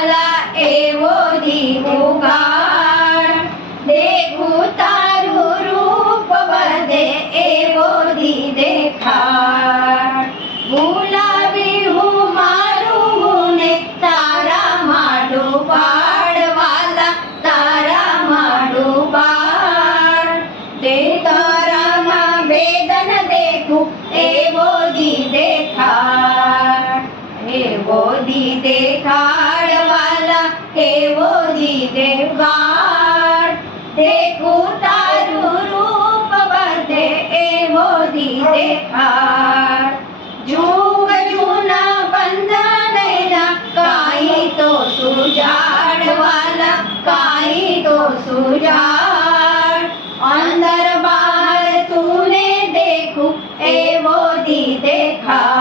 एवो दीवोगार देखू तारू रूप बदे एवो दी देखार बुलावी हूँ मारू ने तारा माडू पाड़वाला तारा माडू पाड़ दे तारा ना वेदन देखू एवो दी देखार एवो दी देखार वाला एवो दी देखार देखू तारू रूप बदे एवो दी देखार जुग जूना बंधन काई तो सुजाड़ वाला काई तो सुजाड़ अंदर बाहर तूने देखू एवो दी देखार।